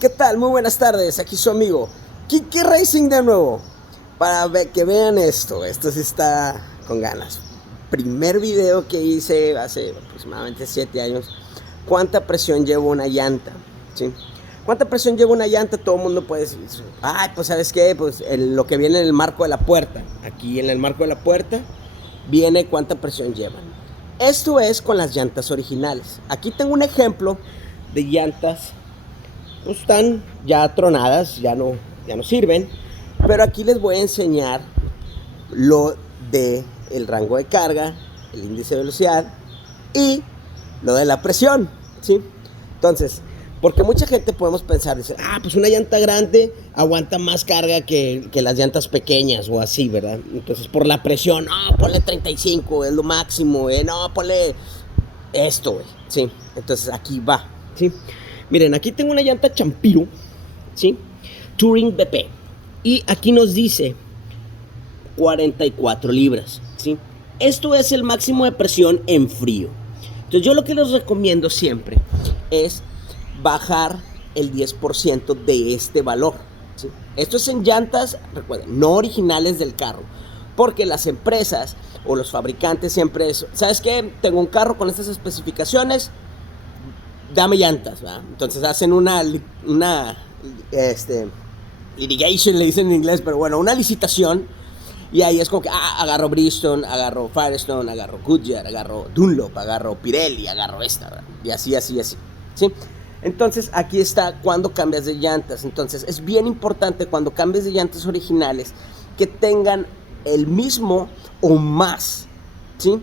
¿Qué tal? Muy buenas tardes, aquí su amigo Kiki Racing de nuevo. Que vean esto sí está con ganas. Primer video que hice hace aproximadamente 7 años. ¿Cuánta presión lleva una llanta? ¿Sí? ¿Cuánta presión lleva una llanta? Todo el mundo puede decir, ay, pues ¿sabes qué? Pues lo que viene en el marco de la puerta. Aquí en el marco de la puerta viene cuánta presión llevan. Esto es con las llantas originales. Aquí tengo un ejemplo de llantas, pues están ya tronadas, ya no sirven. Pero aquí les voy a enseñar lo de el rango de carga, el índice de velocidad y lo de la presión, ¿sí? Entonces, porque mucha gente podemos pensar, dice, pues una llanta grande aguanta más carga que las llantas pequeñas o así, ¿verdad? Entonces, por la presión, ponle 35, es lo máximo, ponle esto, güey, ¿sí? Entonces, aquí va, ¿sí? Miren, aquí tengo una llanta Champiro, ¿sí? Touring BP. Y aquí nos dice 44 libras, ¿sí? Esto es el máximo de presión en frío. Entonces yo lo que les recomiendo siempre es bajar el 10% de este valor, ¿sí? Esto es en llantas, recuerden, no originales del carro. Porque las empresas o los fabricantes siempre es, ¿sabes qué? Tengo un carro con estas especificaciones, dame llantas, ¿verdad? Entonces hacen una litigation, le dicen en inglés, pero bueno, una licitación. Y ahí es como que, agarro Bridgestone, agarro Firestone, agarro Goodyear, agarro Dunlop, agarro Pirelli, agarro esta, ¿verdad? Y así, ¿sí? Entonces, aquí está cuando cambias de llantas. Entonces, es bien importante cuando cambies de llantas originales que tengan el mismo o más, ¿sí?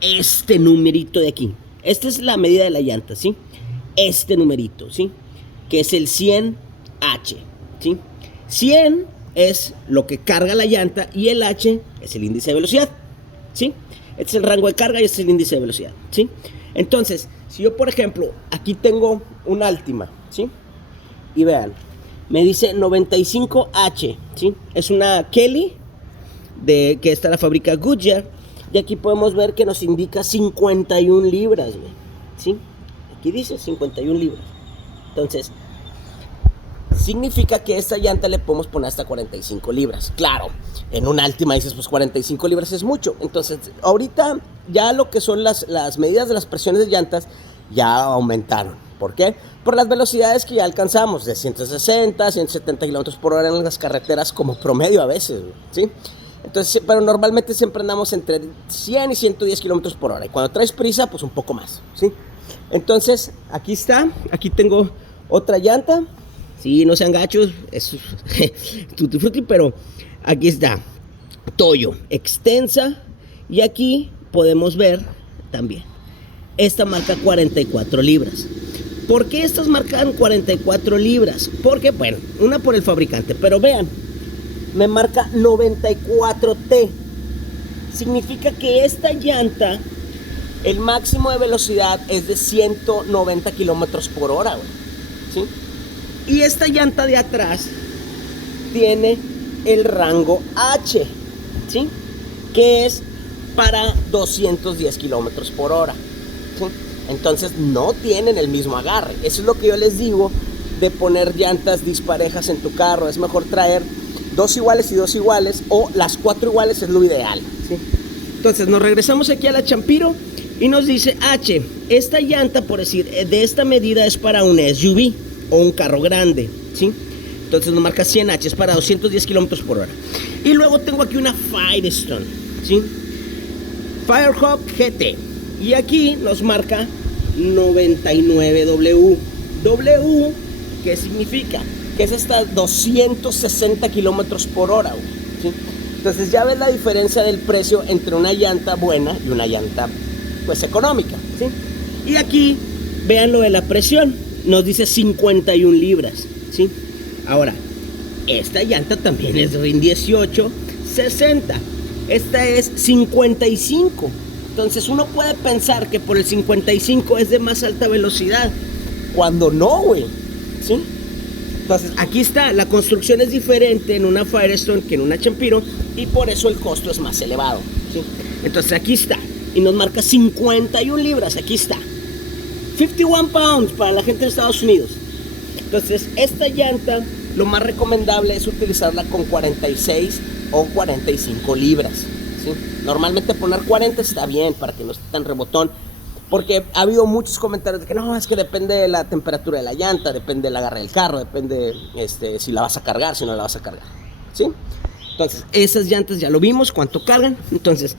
Este numerito de aquí. Esta es la medida de la llanta, ¿sí? Este numerito, ¿sí? Que es el 100H, ¿sí? 100 es lo que carga la llanta y el H es el índice de velocidad, ¿sí? Este es el rango de carga y este es el índice de velocidad, ¿sí? Entonces, si yo, por ejemplo, aquí tengo un Altima, ¿sí? Y vean, me dice 95H, ¿sí? Es una Kelly, que está la fábrica Goodyear, y aquí podemos ver que nos indica 51 libras, ¿sí? Aquí dice 51 libras. Entonces, significa que esta llanta le podemos poner hasta 45 libras. Claro, en un Altima dices, pues 45 libras es mucho. Entonces, ahorita ya lo que son las medidas de las presiones de llantas ya aumentaron. ¿Por qué? Por las velocidades que ya alcanzamos, de 160, 170 kilómetros por hora en las carreteras como promedio a veces, ¿sí? Entonces, pero normalmente siempre andamos entre 100 y 110 kilómetros por hora. Y cuando traes prisa, pues un poco más, ¿sí? Entonces, aquí está. Aquí tengo otra llanta. Sí, no sean gachos, es tutti frutti, pero aquí está, Toyo, extensa, y aquí podemos ver también, esta marca 44 libras. ¿Por qué estas marcan 44 libras? Porque, bueno, una por el fabricante, pero vean, me marca 94T, significa que esta llanta, el máximo de velocidad es de 190 kilómetros por hora, ¿sí? Y esta llanta de atrás tiene el rango H, ¿sí? Que es para 210 kilómetros por hora, ¿sí? Entonces no tienen el mismo agarre. Eso es lo que yo les digo de poner llantas disparejas en tu carro. Es mejor traer 2 iguales y 2 iguales, o las 4 iguales es lo ideal, ¿sí? Entonces nos regresamos aquí a la Champiro y nos dice H, esta llanta, por decir, de esta medida es para un SUV o un carro grande, ¿sí? Entonces nos marca 100H, es para 210 kilómetros por hora. Y luego tengo aquí una Firestone, ¿sí? Firehawk GT. Y aquí nos marca 99W. W, ¿qué significa? Que es hasta 260 kilómetros por hora, ¿sí? Entonces ya ves la diferencia del precio entre una llanta buena y una llanta, pues, económica, ¿sí? Y aquí, vean lo de la presión. Nos dice 51 libras, ¿sí? Ahora, esta llanta también es RIN 18, 60. Esta es 55. Entonces uno puede pensar que por el 55 es de más alta velocidad, cuando no, güey, ¿sí? Entonces aquí está, la construcción es diferente en una Firestone que en una Champiro, y por eso el costo es más elevado, ¿sí? Entonces aquí está, y nos marca 51 libras, aquí está. 51 pounds para la gente de Estados Unidos. Entonces, esta llanta, lo más recomendable es utilizarla con 46 o 45 libras, ¿sí? Normalmente poner 40 está bien para que no esté tan rebotón, porque ha habido muchos comentarios de que no, es que depende de la temperatura de la llanta, depende del agarre del carro, depende si la vas a cargar, si no la vas a cargar, ¿sí? Entonces, esas llantas ya lo vimos, cuánto cargan. Entonces,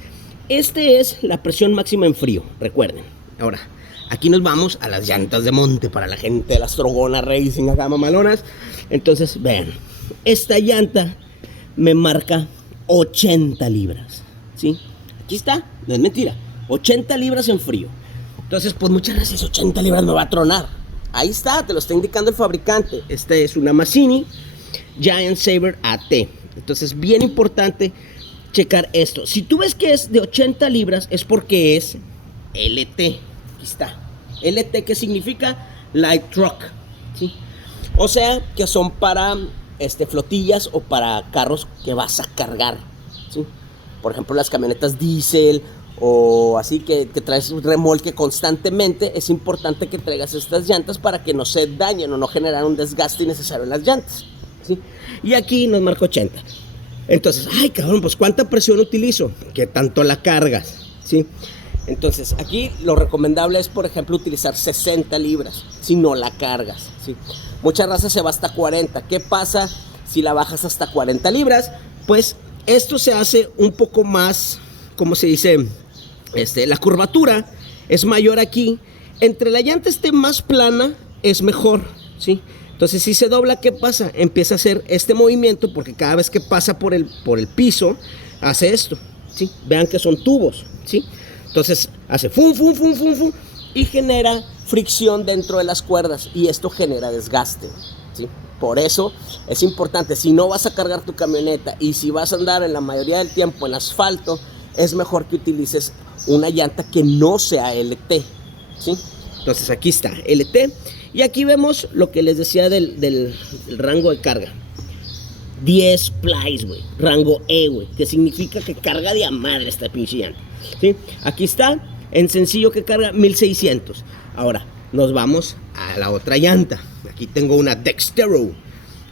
este es la presión máxima en frío, recuerden. Ahora, aquí nos vamos a las llantas de monte para la gente de las Trogona Racing, acá mamalonas. Entonces, vean, esta llanta me marca 80 libras, ¿sí? Aquí está, no es mentira, 80 libras en frío. Entonces, pues muchas gracias, 80 libras me va a tronar. Ahí está, te lo está indicando el fabricante. Esta es una Massini Giant Saber AT. Entonces, bien importante checar esto. Si tú ves que es de 80 libras, es porque es LT. Aquí está. LT, ¿qué significa? Light Truck, ¿sí? O sea, que son para flotillas o para carros que vas a cargar, ¿sí? Por ejemplo, las camionetas diésel o así que traes un remolque constantemente. Es importante que traigas estas llantas para que no se dañen o no generar un desgaste innecesario en las llantas, ¿sí? Y aquí nos marca 80. Entonces, ay cabrón, pues ¿cuánta presión utilizo? ¿Qué tanto la cargas? ¿Sí? Entonces, aquí lo recomendable es, por ejemplo, utilizar 60 libras si no la cargas, ¿sí? Muchas razas se va hasta 40. ¿Qué pasa si la bajas hasta 40 libras? Pues esto se hace un poco más, ¿cómo se dice? La curvatura es mayor aquí. Entre la llanta esté más plana, es mejor, ¿sí? Entonces, si se dobla, ¿qué pasa? Empieza a hacer este movimiento porque cada vez que pasa por el piso, hace esto, ¿sí? Vean que son tubos, ¿sí? Entonces, hace fum, fum, fum, fum, fum y genera fricción dentro de las cuerdas y esto genera desgaste, ¿sí? Por eso es importante, si no vas a cargar tu camioneta y si vas a andar en la mayoría del tiempo en asfalto, es mejor que utilices una llanta que no sea LT, ¿sí? Entonces, aquí está, LT. Y aquí vemos lo que les decía del rango de carga. 10 plies, güey. Rango E, güey. Que significa que carga de a madre esta pinche llanta, ¿sí? Aquí está, en sencillo que carga 1600. Ahora, nos vamos a la otra llanta. Aquí tengo una Dextero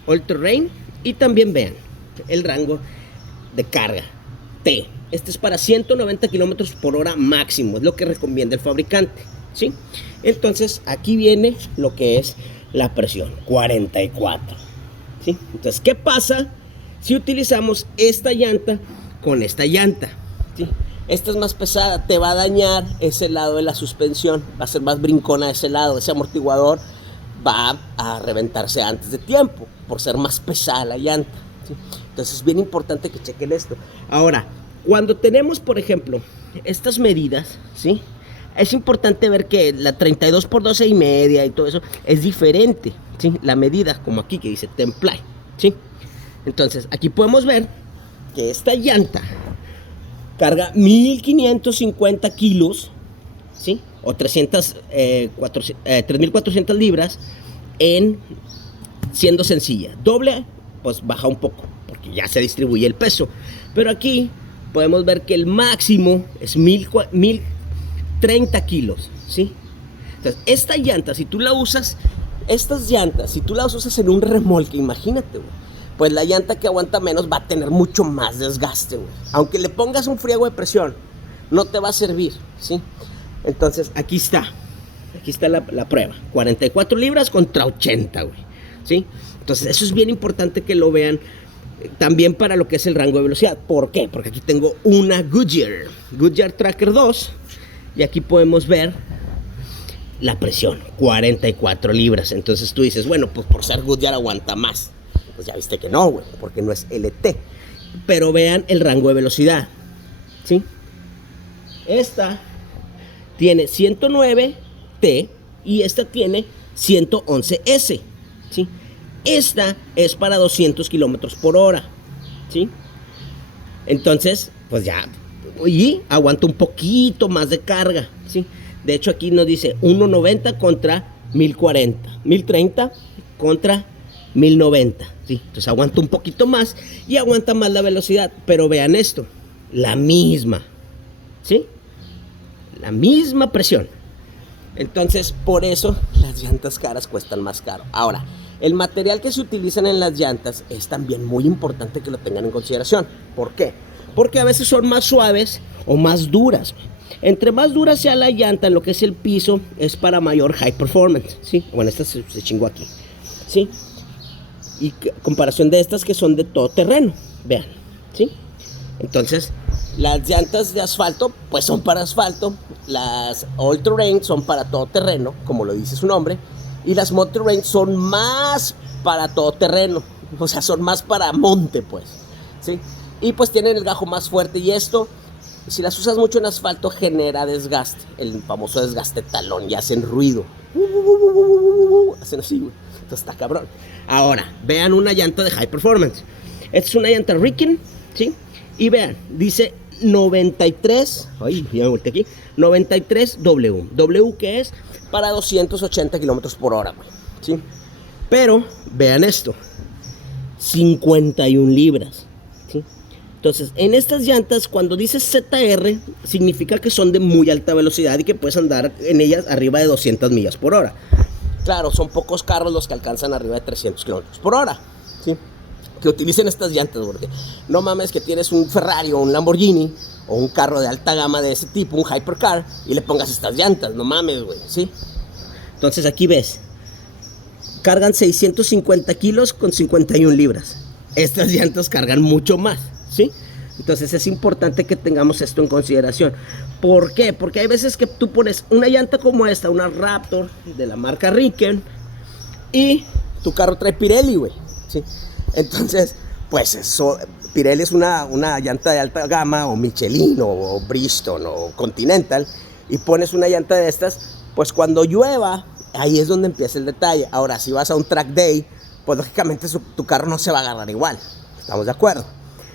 All Terrain. Y también vean el rango de carga. T. Este es para 190 kilómetros por hora máximo. Es lo que recomienda el fabricante, ¿sí? Entonces, aquí viene lo que es la presión, 44, ¿sí? Entonces, ¿qué pasa si utilizamos esta llanta con esta llanta? ¿Sí? Esta es más pesada, te va a dañar ese lado de la suspensión, va a ser más brincona ese lado, ese amortiguador va a reventarse antes de tiempo, por ser más pesada la llanta, ¿sí? Entonces, es bien importante que chequen esto. Ahora, cuando tenemos, por ejemplo, estas medidas, ¿sí? Es importante ver que la 32 por 12 y media y todo eso es diferente, ¿sí? La medida, como aquí que dice Temply, ¿sí? Entonces, aquí podemos ver que esta llanta carga 1550 kilos, ¿sí? O 3400 libras siendo sencilla. Doble, pues baja un poco, porque ya se distribuye el peso. Pero aquí podemos ver que el máximo es 1030 kilos, ¿sí? Entonces, esta llanta, si tú la usas, estas llantas, si tú las usas en un remolque, imagínate, güey, pues la llanta que aguanta menos va a tener mucho más desgaste, güey. Aunque le pongas un friego de presión, no te va a servir, ¿sí? Entonces, aquí está la prueba, 44 libras contra 80, güey, ¿sí? Entonces, eso es bien importante que lo vean. También para lo que es el rango de velocidad. ¿Por qué? Porque aquí tengo una Goodyear Tracker 2 y aquí podemos ver la presión, 44 libras. Entonces tú dices, bueno, pues por ser Goodyear aguanta más. Pues ya viste que no, güey, porque no es LT. Pero vean el rango de velocidad, ¿sí? Esta tiene 109T y esta tiene 111S, ¿sí? Esta es para 200 kilómetros por hora, ¿sí? Entonces, pues ya, y aguanta un poquito más de carga, ¿sí? De hecho, aquí nos dice 190 contra 1040, 1030 contra 1090, ¿sí? Entonces aguanta un poquito más y aguanta más la velocidad. Pero vean esto, la misma, ¿sí? La misma presión. Entonces, por eso las llantas caras cuestan más caro. Ahora, El material que se utilizan en las llantas es también muy importante que lo tengan en consideración. ¿Por qué? Porque a veces son más suaves o más duras. Entre más dura sea la llanta en lo que es el piso, es para mayor high performance, ¿sí? Bueno, esta se chingó aquí, ¿sí? Y comparación de estas que son de todo terreno, vean, ¿sí? Entonces, las llantas de asfalto, pues son para asfalto. Las all terrain son para todo terreno, como lo dice su nombre. Y las mod terrain son más para todo terreno, o sea, son más para monte, pues, ¿sí? Y pues tienen el gajo más fuerte, y esto, si las usas mucho en asfalto, genera desgaste, el famoso desgaste talón, y hacen ruido, hacen así, güey. Entonces está cabrón. Ahora, vean una llanta de high performance. Esta es una llanta Riken, ¿sí? Y vean, dice 93, ay, ya me volteé aquí, 93W. W que es para 280 kilómetros por hora, ¿sí? Pero, vean esto, 51 libras, ¿sí? Entonces, en estas llantas, cuando dice ZR, significa que son de muy alta velocidad y que puedes andar en ellas arriba de 200 millas por hora. Claro, son pocos carros los que alcanzan arriba de 300 kilómetros por hora, ¿sí? Que utilicen estas llantas, porque no mames que tienes un Ferrari o un Lamborghini o un carro de alta gama de ese tipo, un hypercar, y le pongas estas llantas, no mames, güey, ¿sí? Entonces aquí ves, cargan 650 kilos con 51 libras. Estas llantas cargan mucho más, ¿sí? Entonces es importante que tengamos esto en consideración. ¿Por qué? Porque hay veces que tú pones una llanta como esta, una Raptor de la marca Riken, y tu carro trae Pirelli, güey, ¿sí? Entonces, pues eso, Pirelli es una llanta de alta gama, o Michelin, o Bridgestone, o Continental, y pones una llanta de estas, pues cuando llueva, ahí es donde empieza el detalle. Ahora, si vas a un track day, pues lógicamente tu carro no se va a agarrar igual, ¿estamos de acuerdo?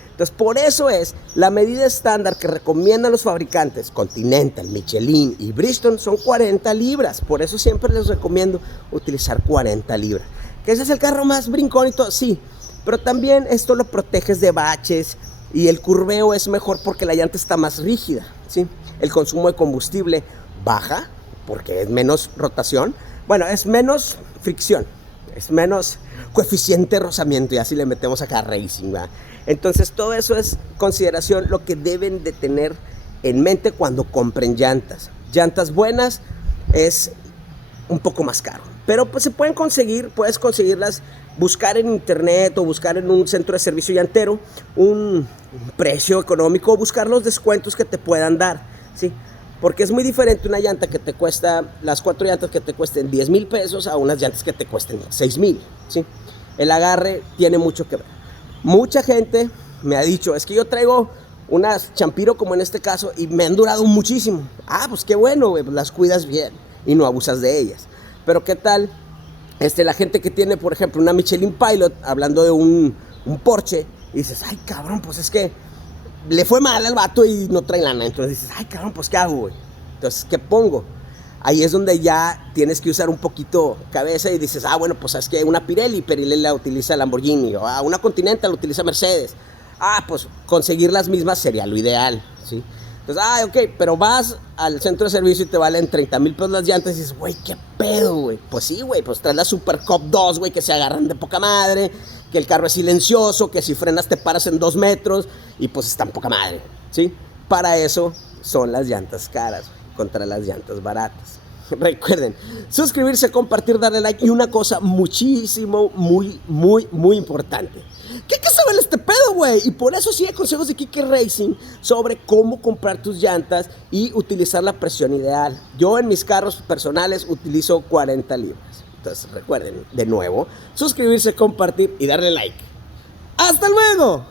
Entonces, por eso es la medida estándar que recomiendan los fabricantes Continental, Michelin y Bridgestone son 40 libras. Por eso siempre les recomiendo utilizar 40 libras. ¿Que ese es el carro más brincón y todo? Sí, pero también esto lo proteges de baches y el curveo es mejor porque la llanta está más rígida, ¿sí? El consumo de combustible baja porque es menos rotación. Bueno, es menos fricción, es menos coeficiente de rozamiento, y así le metemos acá racing, ¿verdad? Entonces todo eso es consideración, lo que deben de tener en mente cuando compren llantas. Llantas buenas es un poco más caro, pero pues se pueden conseguir, puedes conseguirlas, buscar en internet o buscar en un centro de servicio llantero un precio económico, o buscar los descuentos que te puedan dar, ¿sí? Porque es muy diferente una llanta que te cuesta, las 4 llantas que te cuesten 10,000 pesos a unas llantas que te cuesten 6,000, ¿sí? El agarre tiene mucho que ver. Mucha gente me ha dicho, es que yo traigo unas Champiro como en este caso y me han durado muchísimo. Ah, pues qué bueno, güey, pues las cuidas bien y no abusas de ellas. Pero qué tal la gente que tiene, por ejemplo, una Michelin Pilot, hablando de un Porsche, y dices, ay cabrón, pues es que le fue mal al vato y no trae lana. Entonces dices, ay cabrón, pues ¿qué hago, güey? Entonces, ¿qué pongo? Ahí es donde ya tienes que usar un poquito cabeza y dices, ah, bueno, pues es que una Pirelli la utiliza Lamborghini, o una Continental la utiliza Mercedes. Ah, pues conseguir las mismas sería lo ideal, ¿sí? Entonces, ah, ok, pero vas al centro de servicio y te valen 30,000 pesos las llantas y dices, güey, ¿qué pedo, güey? Pues sí, güey, pues traes la Super Cup 2, güey, que se agarran de poca madre, que el carro es silencioso, que si frenas te paras en 2 metros y pues están poca madre, ¿sí? Para eso son las llantas caras, güey, contra las llantas baratas. Recuerden, suscribirse, compartir, darle like, y una cosa muchísimo, muy importante. ¿Qué hay que saber este pedo, güey? Y por eso sí hay consejos de Kike Racing sobre cómo comprar tus llantas y utilizar la presión ideal. Yo en mis carros personales utilizo 40 libras. Entonces recuerden, de nuevo, suscribirse, compartir y darle like. ¡Hasta luego!